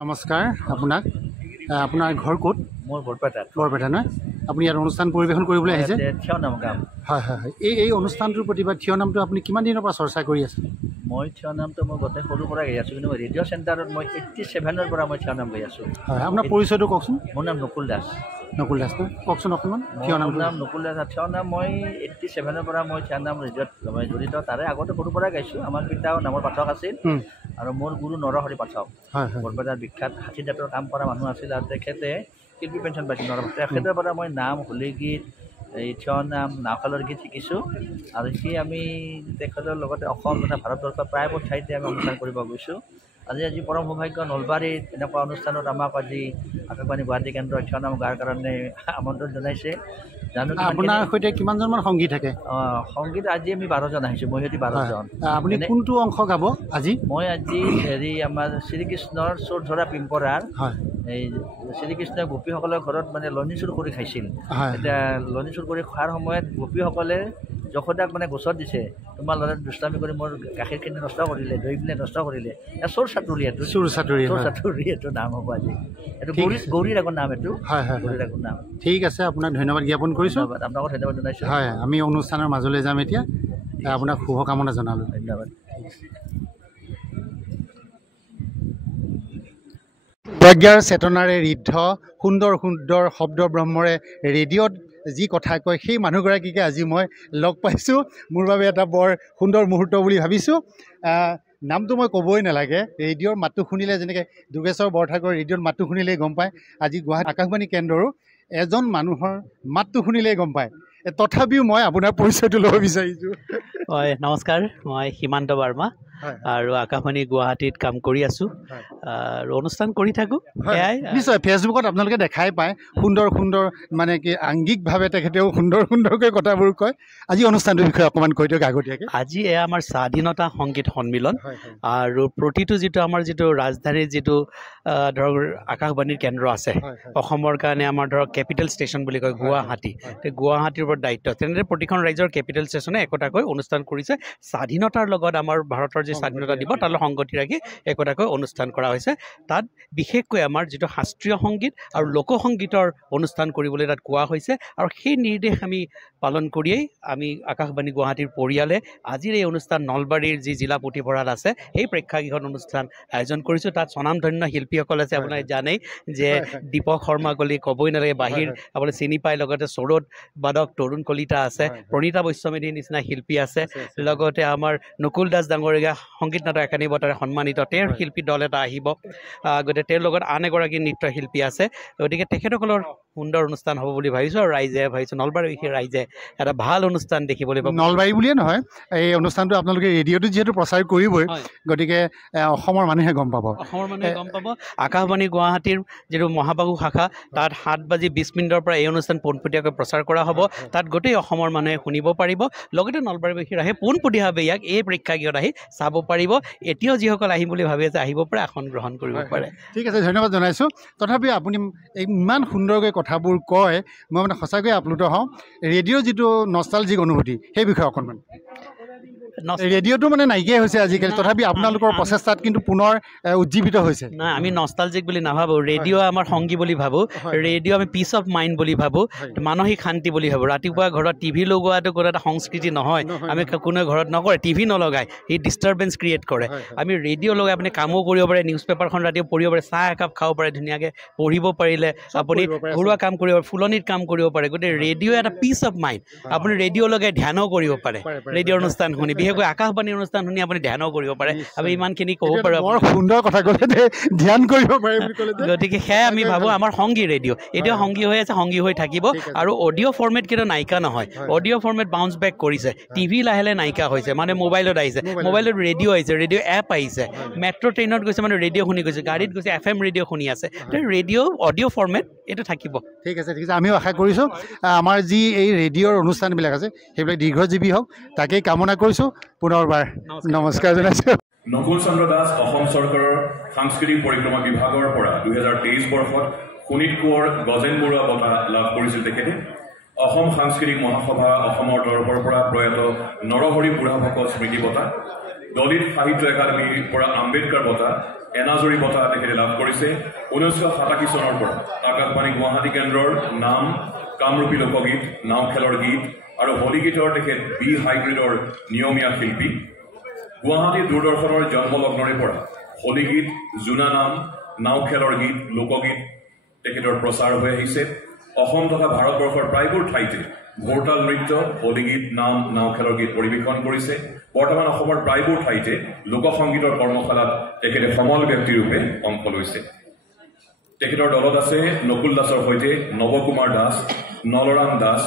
নমস্কাৰ আপোনাক আপোনাৰ ঘৰ ক'ত মোৰ বৰপেটাত নহয় আপুনি ইয়াত অনুষ্ঠান পৰিৱেশন কৰিবলৈ আহিছে থিয় নাম গাম হয় হয় হয় এই অনুষ্ঠানটোৰ প্ৰতি বা থিয় নামটো আপুনি কিমান দিনৰ পৰা চৰ্চা কৰি আছে মই থিয় নামটো মই গোটেই সৰুৰ পৰা গাই আছোঁ কিন্তু ৰেডিঅ' চেণ্টাৰত মই 87ৰ পৰা মই থিয় নাম গাই আছোঁ হয় আপোনাৰ পৰিচয়টো কওকচোন মোৰ নাম নকুল দাস নকুল দাস কওকচোন অকণমান থিয় মোৰ নাম নকুল দাস থিয় নাম মই 87ৰ পৰা মই থিয় নাম ৰেডিঅ'ত মই জড়িত তাৰে আগতে সৰুৰ পৰা গাইছোঁ আমাৰ পিতাও নামৰ পাঠক আছিল আৰু মোৰ গুৰু নৰহৰি পাঠক বৰপেটাৰ বিখ্যাত 60 জাতৰ কাম কৰা মানুহ আছিল আৰু তেখেতে শিল্পী পেঞ্চন পাইছিল তেখেতৰ পৰা মই নাম হোলী গীত এই থিয় নাম নাওকালৰ গীত শিকিছোঁ আৰু সেই আমি তেখেতৰ লগতে অসম তথা ভাৰতবৰ্ষৰ প্ৰায়বোৰ ঠাইতে আমি অনুষ্ঠান কৰিব গৈছোঁ আজি পৰম সৌভাগ্য নলবাৰীত এনেকুৱা অনুষ্ঠানত আমাক আজি আকাশবাণী গুৱাহাটী কেন্দ্ৰৰ থিয় নাম গোৱাৰ কাৰণে আমন্ত্ৰণ জনাইছে জানো আপোনাৰ সৈতে কিমানজনমান সংগী থাকে সংগীত আজি আমি 12জন আহিছোঁ মই সৈতে 12জন আপুনি কোনটো অংশ গাব আজি মই আজি আমাৰ শ্ৰীকৃষ্ণৰ চোৰ ধৰা পিম্পৰাৰ এই শ্ৰীকৃষ্ণই গোপীসকলৰ ঘৰত মানে লনি চুৰ কৰি খাইছিল এতিয়া লনি চুৰ কৰি খোৱাৰ সময়ত গোপীসকলে যশোদাক মানে গোচৰ দিছে তোমাৰ ল'ৰাক দুষ্টামি কৰি মোৰ গাখীৰখিনি নষ্ট কৰিলে দৈ পিনে নষ্ট কৰিলে চোৰ চাতুৰি এইটো নাম হ'ব আজি এইটো গৌৰীৰ আগৰ নাম এইটো গৌৰীৰ আগৰ নাম ঠিক আছে আপোনাক ধন্যবাদ জ্ঞাপন কৰিছোঁ আপোনাকো ধন্যবাদ জনাইছোঁ হয় আমি অনুষ্ঠানৰ মাজলৈ যাম এতিয়া আপোনাক শুভকামনা জনালোঁ ধন্যবাদ প্ৰজ্ঞাৰ চেতনাৰে ঋদ্ধ সুন্দৰ সুন্দৰ শব্দ ব্ৰহ্মৰে ৰেডিঅ'ত যি কথা কয় সেই মানুহগৰাকীকে আজি মই লগ পাইছোঁ মোৰ বাবে এটা বৰ সুন্দৰ মুহূৰ্ত বুলি ভাবিছোঁ নামটো মই ক'বই নালাগে ৰেডিঅ'ৰ মাতটো শুনিলে যেনেকৈ দুগেশ্বৰ বৰঠাকুৰৰ ৰেডিঅ'ৰ মাতটো শুনিলেই গম পায় আজি গুৱাহাটী আকাশবাণী কেন্দ্ৰৰো এজন মানুহৰ মাতটো শুনিলেই গম পায় তথাপিও মই আপোনাৰ পৰিচয়টো ল'ব বিচাৰিছোঁ হয় নমস্কাৰ মই সীমান্ত বাৰ্মা আৰু আকাশবাণী গুৱাহাটীত কাম কৰি আছোঁ আৰু অনুষ্ঠান কৰি থাকোঁ নিশ্চয় ফেচবুকত আপোনালোকে দেখাই পায় সুন্দৰ সুন্দৰ মানে কি আংগিকভাৱে তেখেতেও সুন্দৰ সুন্দৰকৈ কথাবোৰ কয় আজি অনুষ্ঠানটোৰ বিষয়ে অকণমান কৈ দিয়ক আগতীয়াকৈ আজি এয়া আমাৰ স্বাধীনতা সংগীত সন্মিলন আৰু প্ৰতিটো যিটো আমাৰ যিটো ৰাজধানীৰ যিটো ধৰক আকাশবাণীৰ কেন্দ্ৰ আছে অসমৰ কাৰণে আমাৰ ধৰক কেপিটেল ষ্টেচন বুলি কয় গুৱাহাটী গুৱাহাটীৰ ওপৰত দায়িত্ব তেনেদৰে প্ৰতিখন ৰাজ্যৰ কেপিটেল ষ্টেচনে একোটাকৈ অনুষ্ঠান কৰিছে স্বাধীনতাৰ লগত আমাৰ ভাৰতৰ যি স্বাধীনতা দিব তালৈ সংগতি ৰাখি একোটাকৈ অনুষ্ঠান কৰা হৈছে তাত বিশেষকৈ আমাৰ যিটো শাস্ত্ৰীয় সংগীত আৰু লোকসংগীতৰ অনুষ্ঠান কৰিবলৈ তাত কোৱা হৈছে আৰু সেই নিৰ্দেশ আমি পালন কৰিয়েই আমি আকাশবাণী গুৱাহাটীৰ পৰিয়ালে আজিৰ এই অনুষ্ঠান নলবাৰীৰ যি জিলা পুথিভঁৰাল আছে সেই প্ৰেক্ষাগৃহত অনুষ্ঠান আয়োজন কৰিছোঁ তাত স্বনামধন্য শিল্পীসকল আছে আপোনালোকে জানেই যে দীপক শৰ্মা কলি ক'বই নালাগে বাহিৰ আপোনালোকে চিনি পায় লগতে চৰদ বাদক তৰুণ কলিতা আছে প্ৰণীতা বৈশ্যমেধীৰ নিচিনা শিল্পী আছে লগতে আমাৰ নকুল দাস ডাঙৰীয়া সংগীত নাটক একাডেমী বঁটাৰে সন্মানিত তেওঁৰ শিল্পী দল এটা আহিব গতিকে তেওঁৰ লগত আন এগৰাকী নৃত্যশিল্পী আছে গতিকে তেখেতসকলৰ সুন্দৰ অনুষ্ঠান হ'ব বুলি ভাবিছোঁ আৰু ৰাইজে ভাবিছোঁ নলবাৰী বিশেষ ৰাইজে এটা ভাল অনুষ্ঠান দেখিবলৈ পাব নলবাৰী বুলিয়ে নহয় এই অনুষ্ঠানটো আপোনালোকে ৰেডিঅ'টো যিহেতু প্ৰচাৰ কৰিবই গতিকে অসমৰ মানুহে গম পাব আকাশবাণী গুৱাহাটীৰ যিটো মহাবাহু শাখা তাত 7:20 পৰা এই অনুষ্ঠান পোনপটীয়াকৈ প্ৰচাৰ কৰা হ'ব তাত গোটেই অসমৰ মানুহে শুনিব পাৰিব লগতে নলবাৰীবাসী ৰাইজে পোনপটীয়াভাৱে ইয়াক এই প্ৰেক্ষাগৃহত আহি চাব পাৰিব এতিয়াও যিসকল আহিম বুলি ভাবি আছে আহিব পাৰে আসন গ্ৰহণ কৰিব পাৰে ঠিক আছে ধন্যবাদ জনাইছোঁ তথাপিও আপুনি ইমান সুন্দৰকৈ কথাবোৰ কয় মই মানে সঁচাকৈ আপ্লুত হওঁ ৰেডিঅ'ৰ যিটো নষ্টালজিক অনুভূতি সেই বিষয়ে অকণমান ৰেডিঅ'টো মানে নাইকিয়াই হৈছে আজিকালি তথাপি আপোনালোকৰ প্ৰচেষ্টাত কিন্তু পুনৰ উজ্জীৱিত হৈছে নাই আমি নষ্টালজিক বুলি নাভাবোঁ ৰেডিঅ' আমাৰ সংগী বুলি ভাবোঁ ৰেডিঅ' আমি পিচ অফ মাইণ্ড বুলি ভাবোঁ মানসিক শান্তি বুলি ভাবোঁ ৰাতিপুৱা ঘৰত টিভি লগোৱাটো কোনো এটা সংস্কৃতি নহয় আমি কোনোৱে ঘৰত নকৰে টিভি নলগায় সি ডিষ্টাৰ্বেঞ্চ ক্ৰিয়েট কৰে আমি ৰেডিঅ' লগাই আপুনি কামো কৰিব পাৰে নিউজ পেপাৰখন ৰাতিপুৱা পঢ়িব পাৰে চাহ একাপ খাব পাৰে ধুনীয়াকৈ পঢ়িব পাৰিলে আপুনি ঘৰুৱা কাম কৰিব পাৰে ফুলনিত কাম কৰিব পাৰে গতিকে ৰেডিঅ' এটা পিচ অফ মাইণ্ড আপুনি ৰেডিঅ' লগাই ধ্যানো কৰিব পাৰে ৰেডিঅ'ৰ অনুষ্ঠান শুনি বিশেষকৈ আকাশবাণীৰ অনুষ্ঠান শুনি আপুনি ধ্যানো কৰিব পাৰে আমি ইমানখিনি ক'ব পাৰোঁ বৰ সুন্দৰ কথা ক'লে ধ্যান কৰিব পাৰে বুলি ক'লে গতিকে সেয়াই আমি ভাবোঁ আমাৰ সংগী ৰেডিঅ' এতিয়াও সংগী হৈ আছে সংগী হৈ থাকিব আৰু অডিঅ' ফৰ্মেট কিন্তু নাইকিয়া নহয় অডিঅ' ফৰ্মেট বাউন্স বেক কৰিছে টিভি লাহে লাহে নাইকিয়া হৈছে মানে মোবাইলত আহিছে মোবাইলত ৰেডিঅ' আহিছে ৰেডিঅ' এপ আহিছে মেট্ৰ' ট্ৰেইনত গৈছে মানে ৰেডিঅ' শুনি গৈছে গাড়ীত গৈছে FM ৰেডিঅ' শুনি আছে ৰেডিঅ' অডিঅ' ফৰ্মেট এইটো থাকিব ঠিক আছে আমিও আশা কৰিছোঁ আমাৰ যি এই ৰেডিঅ'ৰ অনুষ্ঠানবিলাক আছে সেইবিলাক দীৰ্ঘজীৱী হওক তাকেই কামনা কৰিছোঁ পুনৰবাৰ নমস্কাৰ জনাইছোঁ নকুল চন্দ্ৰ দাস অসম চৰকাৰৰ সাংস্কৃতিক পৰিক্ৰমা বিভাগৰ পৰা 2023 বৰ্ষত শোণিত কোঁৱৰ গজেন বৰুৱা বঁটা লাভ কৰিছিল তেখেতে অসম সাংস্কৃতিক মহাসভা অসমৰ তৰফৰ পৰা প্ৰয়াত নৰহৰি বুঢ়াভকত স্মৃতি বঁটা দলিত সাহিত্য একাডেমীৰ পৰা আম্বেদকাৰ বঁটা, এনাজৰী বঁটা তেখেতে লাভ কৰিছে। 1987 চনৰ পৰা আকাশবাণী গুৱাহাটী কেন্দ্ৰৰ নাম, কামৰূপী লোকগীত, নাও খেলৰ গীত আৰু হোলী গীতৰ তেখেত বি হাইব্ৰিডৰ নিয়মীয়া শিল্পী। গুৱাহাটী দূৰদৰ্শনৰ জন্মলগ্নৰে পৰা হোলী গীত, জোনা নাম, নাও খেলৰ গীত, লোকগীত তেখেতৰ প্ৰচাৰ হৈ আহিছে। অসম তথা ভাৰতবৰ্ষৰ প্ৰায়বোৰ ঠাইতে ঘোৰতাল নৃত্য, হোলী গীত, নাও খেলৰ গীত পৰিৱেশন কৰিছে। বৰ্তমান অসমৰ প্ৰায়বোৰ ঠাইতে লোকসংগীতৰ কৰ্মশালাত তেখেতে সমল ব্যক্তিৰূপে অংশ লৈছে। তেখেতৰ দলত আছে নকুল দাসৰ সৈতে নৱকুমাৰ দাস, নলৰাম দাস,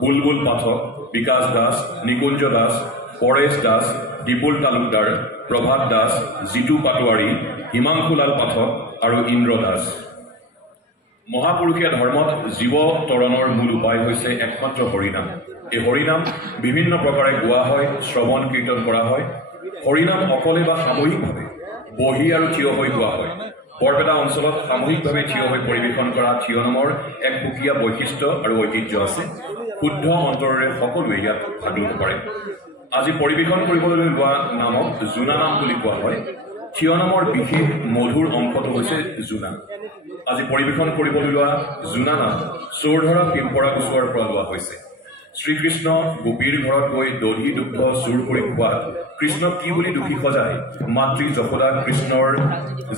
বুলবুল পাঠক, বিকাশ দাস, নিকুঞ্জ দাস, পৰেশ দাস, দীপুল তালুকদাৰ, প্ৰভাত দাস, জিতু পাটোৱাৰী, হিমাংশুলাল পাঠক আৰু ইন্দ্ৰ দাস। মহাপুৰুষীয়া ধৰ্মত জীৱ তৰণৰ মূল উপায় হৈছে একমাত্ৰ হৰিনাম। এই হৰিনাম বিভিন্ন প্ৰকাৰে গোৱা হয়, শ্ৰৱণ কীৰ্তন কৰা হয়। হৰিনাম অকলে বা সামূহিকভাৱে বহি আৰু থিয় হৈ গোৱা হয়। বৰপেটা অঞ্চলত সামূহিকভাৱে থিয় হৈ পৰিৱেশন কৰা থিয় নামৰ এক সুকীয়া বৈশিষ্ট্য আৰু ঐতিহ্য আছে। শুদ্ধ অন্তৰেৰে সকলোৱে ইয়াত ভাগ ল'ব পাৰে। আজি পৰিৱেশন কৰিবলৈ লোৱা নামক জোনা নাম বুলি কোৱা হয়। থিয় নামৰ বিশেষ মধুৰ অংশটো হৈছে জোনা। আজি পৰিৱেশন কৰিবলৈ লোৱা জোনা নাম চোৰধৰা পিম্পৰা গুচোৱাৰ পৰা লোৱা হৈছে। শ্ৰীকৃষ্ণ গোপীৰ ঘৰত গৈ দধি দুগ্ধ চুৰ কৰি খোৱাত কৃষ্ণক কি বুলি দুখী সজাই মাতৃ যশোদা কৃষ্ণৰ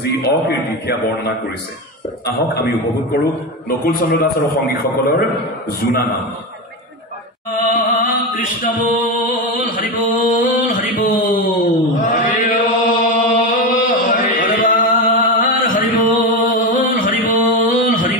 যি অকীৰ্তি সেয়া বৰ্ণনা কৰিছে। আহক আমি উপভোগ কৰোঁ নকুল চন্দ্ৰ দাস আৰু সংগীসকলৰ জোনা নাম। কৃষ্ণ বল, হৰি বল, হৰি বল, হৰি বল, হৰি বল, হৰি বল, হৰি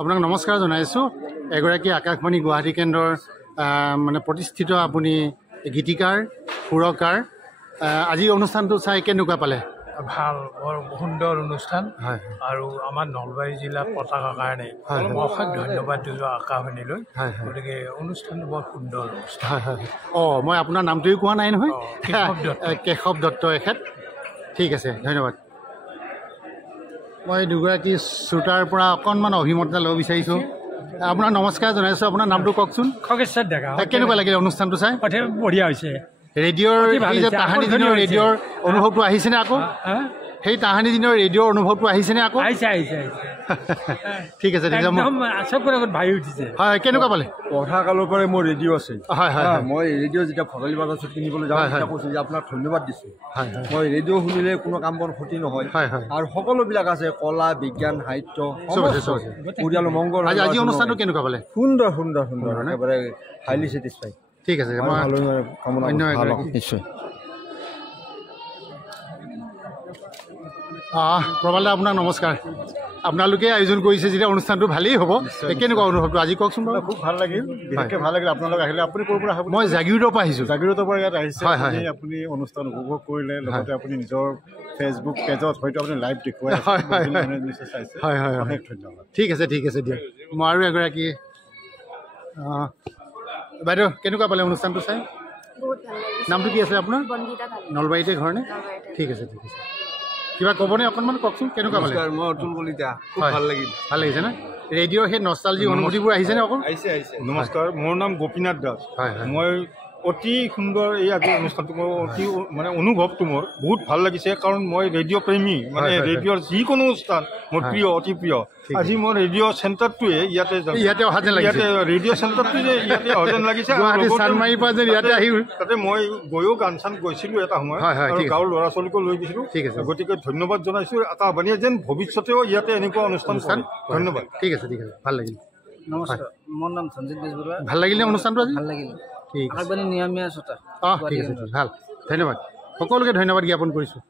আপোনাক নমস্কাৰ জনাইছোঁ। এগৰাকী আকাশবাণী গুৱাহাটী কেন্দ্ৰৰ মানে প্ৰতিষ্ঠিত আপুনি গীতিকাৰ সুৰকাৰ। আজি অনুষ্ঠানটো চাই কেনেকুৱা পালে? ভাল, বৰ সুন্দৰ অনুষ্ঠান আৰু আমাৰ নলবাৰী জিলাৰ পতাকাৰ কাৰণে অশেষ ধন্যবাদ দিলোঁ আকাশবাণীলৈ। গতিকে অনুষ্ঠানটো বৰ সুন্দৰ অনুষ্ঠান। মই আপোনাৰ নামটোও কোৱা নাই নহয়, কেশৱ দত্ত এখেত। ঠিক আছে, ধন্যবাদ। মই দুগৰাকী শ্ৰোতাৰ পৰা অকণমান অভিমত এটা ল'ব বিচাৰিছোঁ। আপোনাক নমস্কাৰ জনাইছোঁ। আপোনাৰ নামটো কওকচোন। খগেশ্বৰ ডেকা। কেনেকুৱা লাগিলে অনুষ্ঠানটো চাই? বঢ়িয়া হৈছে। ৰেডিঅ'ৰ এই যে তাহানি দিনৰ ৰেডিঅ'ৰ অনুভৱটো আহিছেনে আকৌ? সেই তাহানি দিনৰ ৰেডিঅ'ৰ অনুভৱটো আহিছেনে আকৌ? ঠিক আছে, ভাবি উঠিছে। হয়, কেনেকুৱা পালে? পঢ়া কালৰ পৰাই মোৰ ৰেডিঅ' আছে। হয়, মই ৰেডিঅ' যেতিয়া ভৰালি বাজাৰত কিনিবলৈ যাওঁ তেতিয়া কৈছোঁ যে আপোনাক ধন্যবাদ দিছোঁ। মই ৰেডিঅ' শুনিলে কোনো কাম বন ক্ষতি নহয় আৰু সকলোবিলাক আছে, কলা বিজ্ঞান সাহিত্য পৰিয়ালৰ মংগল। আজি অনুষ্ঠানটো কেনেকুৱা পালে? সুন্দৰ সুন্দৰ সুন্দৰ, একেবাৰে হাইলি ছেটিছফাইড। ঠিক আছে, নিশ্চয়। প্ৰবাল দা, আপোনাক নমস্কাৰ। আপোনালোকে আয়োজন কৰিছে যেতিয়া অনুষ্ঠানটো ভালেই হ'ব। কেনেকুৱা অনুভৱটো আজি কওকচোন বাৰু। খুব ভাল লাগিল, বিশেষকৈ ভাল লাগিল আপোনালোক আহিলে। আপুনি ক'ৰ পৰা? মই জাগিৰোডৰ পৰা আহিছোঁ। জাগিৰোডৰ পৰা ইয়াত আহিছে। আপুনি অনুষ্ঠান উপভোগ কৰিলে, লগতে আপুনি নিজৰ ফেচবুক পেজত হয়তো আপুনি লাইভ দেখুৱাই নিশ্চয় চাইছে। অশেষ ধন্যবাদ। ঠিক আছে, ঠিক আছে দিয়ক। মই আৰু এগৰাকী বাইদেউ, কেনেকুৱা পালে অনুষ্ঠানটো চাই? নামটো কি আছিলে আপোনাৰ? নলবাৰীতে ঘৰ নে? ঠিক আছে, ঠিক আছে। কিবা ক'বনে? অকণমান কওকচোন, কেনেকুৱা পালে? মই অতুল কলিতা। খুব ভাল লাগিল। ভাল লাগিছে নে? ৰেডিঅ'ৰ সেই নষ্টালজিক অনুভূতিবোৰ আহিছেনে অকল? আহিছে। নমস্কাৰ, মোৰ নাম গোপীনাথ দাস। মই অতি সুন্দৰ এই আজিৰ অনুষ্ঠানটো মোৰ অতি মানে অনুভৱটো মোৰ বহুত ভাল লাগিছে, কাৰণ মই ৰেডিঅ' প্ৰেমী। মানে ৰেডিঅ'ৰ যিকোনো অনুষ্ঠান মোৰ প্ৰিয়, অতি প্ৰিয়। আজি মোৰ ৰেডিঅ' চেণ্টাৰটোৱে ইয়াতে অহা যেন লাগিছে। ৰেডিঅ' চেণ্টাৰটো যে ইয়াতে অহা যেন লাগিছে। তাতে মই গৈও গান চান গৈছিলোঁ এটা সময়, গাঁৱৰ ল'ৰা ছোৱালীকো লৈ গৈছিলোঁ। গতিকে ধন্যবাদ জনাইছোঁ আকাশবাণীয়ে যেন ভৱিষ্যতেও ইয়াতে এনেকুৱা অনুষ্ঠান। ধন্যবাদ। ঠিক আছে, ঠিক আছে, ভাল লাগিল। নমস্কাৰ, মোৰ নাম সঞ্জিত বেজবৰুৱা। ভাল লাগিলে অনুষ্ঠানটো আজি? ভাল লাগিল। আকাশবাণী নিয়মীয়া শ্ৰোতা। ঠিক আছে, ভাল, ধন্যবাদ। সকলোকে ধন্যবাদ জ্ঞাপন কৰিছোঁ।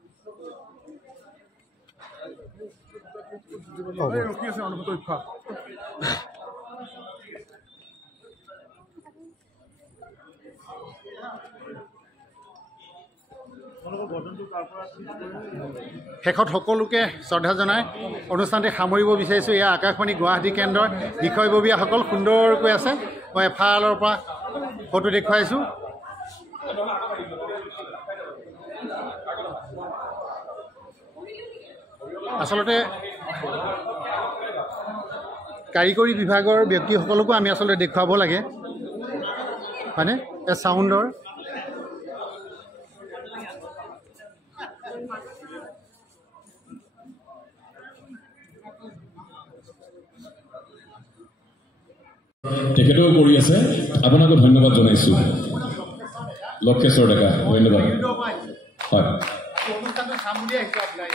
শেষত সকলোকে শ্ৰদ্ধা জনাই অনুষ্ঠানটি সামৰিব বিচাৰিছোঁ। এয়া আকাশবাণী গুৱাহাটী কেন্দ্ৰৰ বিষয়ববীয়াসকল সুন্দৰকৈ আছে। মই এফালৰ পৰা ফটো দেখুৱাইছোঁ। আচলতে কাৰিকৰী বিভাগৰ ব্যক্তিসকলকো আমি আচলতে দেখুৱাব লাগে, হয়নে? চাউণ্ডৰ তেখেতেও কৰি আছে। আপোনাকো ধন্যবাদ জনাইছোঁ। লক্ষেশ্বৰ ডেকা, ধন্যবাদ। হয়, অনুষ্ঠানটো চাম বুলি আহিছোঁ আপোনাৰ।